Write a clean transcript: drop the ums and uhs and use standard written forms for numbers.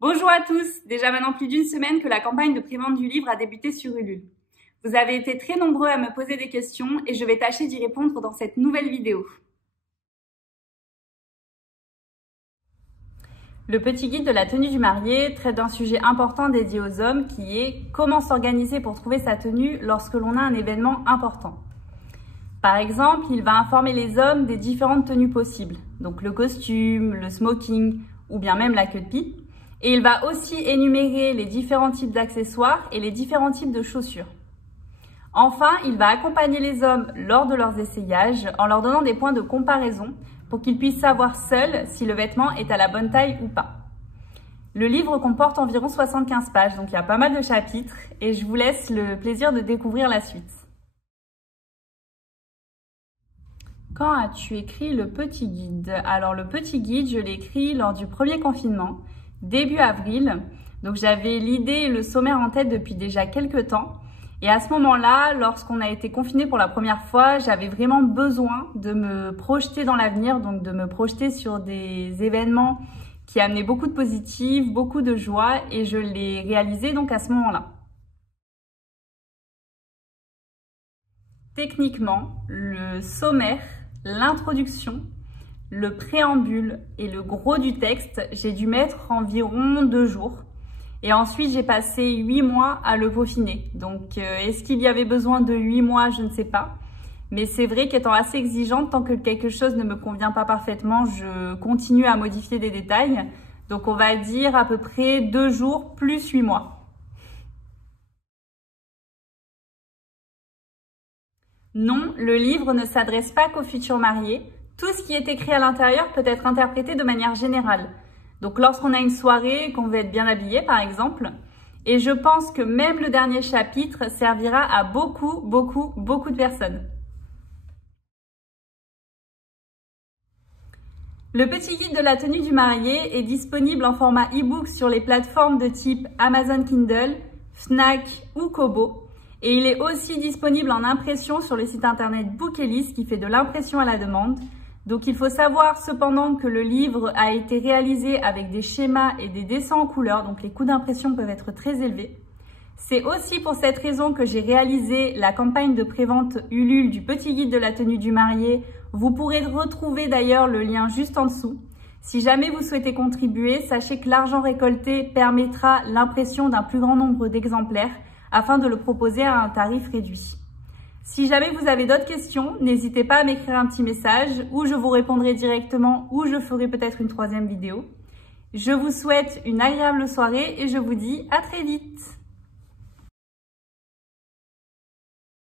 Bonjour à tous! Déjà maintenant plus d'une semaine que la campagne de prévente du livre a débuté sur Ulule. Vous avez été très nombreux à me poser des questions et je vais tâcher d'y répondre dans cette nouvelle vidéo. Le petit guide de la tenue du marié traite d'un sujet important dédié aux hommes qui est comment s'organiser pour trouver sa tenue lorsque l'on a un événement important. Par exemple, il va informer les hommes des différentes tenues possibles, donc le costume, le smoking ou bien même la queue de pied. Et il va aussi énumérer les différents types d'accessoires et les différents types de chaussures. Enfin, il va accompagner les hommes lors de leurs essayages en leur donnant des points de comparaison pour qu'ils puissent savoir seuls si le vêtement est à la bonne taille ou pas. Le livre comporte environ 75 pages, donc il y a pas mal de chapitres et je vous laisse le plaisir de découvrir la suite. Quand as-tu écrit le petit guide? Alors le petit guide, je l'ai écrit lors du premier confinement, début avril. Donc j'avais l'idée et le sommaire en tête depuis déjà quelques temps. Et à ce moment-là, lorsqu'on a été confiné pour la première fois, j'avais vraiment besoin de me projeter dans l'avenir, donc de me projeter sur des événements qui amenaient beaucoup de positif, beaucoup de joie et je l'ai réalisé donc à ce moment-là. Techniquement, le sommaire, l'introduction, le préambule et le gros du texte, j'ai dû mettre environ 2 jours. Et ensuite, j'ai passé 8 mois à le peaufiner. Donc, est-ce qu'il y avait besoin de 8 mois? Je ne sais pas. Mais c'est vrai qu'étant assez exigeante, tant que quelque chose ne me convient pas parfaitement, je continue à modifier des détails. Donc, on va dire à peu près 2 jours plus 8 mois. Non, le livre ne s'adresse pas qu'aux futurs mariés. Tout ce qui est écrit à l'intérieur peut être interprété de manière générale. Donc lorsqu'on a une soirée, qu'on veut être bien habillé par exemple. Et je pense que même le dernier chapitre servira à beaucoup de personnes. Le petit guide de la tenue du marié est disponible en format e-book sur les plateformes de type Amazon Kindle, Fnac ou Kobo. Et il est aussi disponible en impression sur le site internet Bookelist qui fait de l'impression à la demande. Donc il faut savoir cependant que le livre a été réalisé avec des schémas et des dessins en couleur, donc les coûts d'impression peuvent être très élevés. C'est aussi pour cette raison que j'ai réalisé la campagne de prévente Ulule du petit guide de la tenue du marié. Vous pourrez retrouver d'ailleurs le lien juste en dessous. Si jamais vous souhaitez contribuer, sachez que l'argent récolté permettra l'impression d'un plus grand nombre d'exemplaires afin de le proposer à un tarif réduit. Si jamais vous avez d'autres questions, n'hésitez pas à m'écrire un petit message ou je vous répondrai directement ou je ferai peut-être une 3e vidéo. Je vous souhaite une agréable soirée et je vous dis à très vite.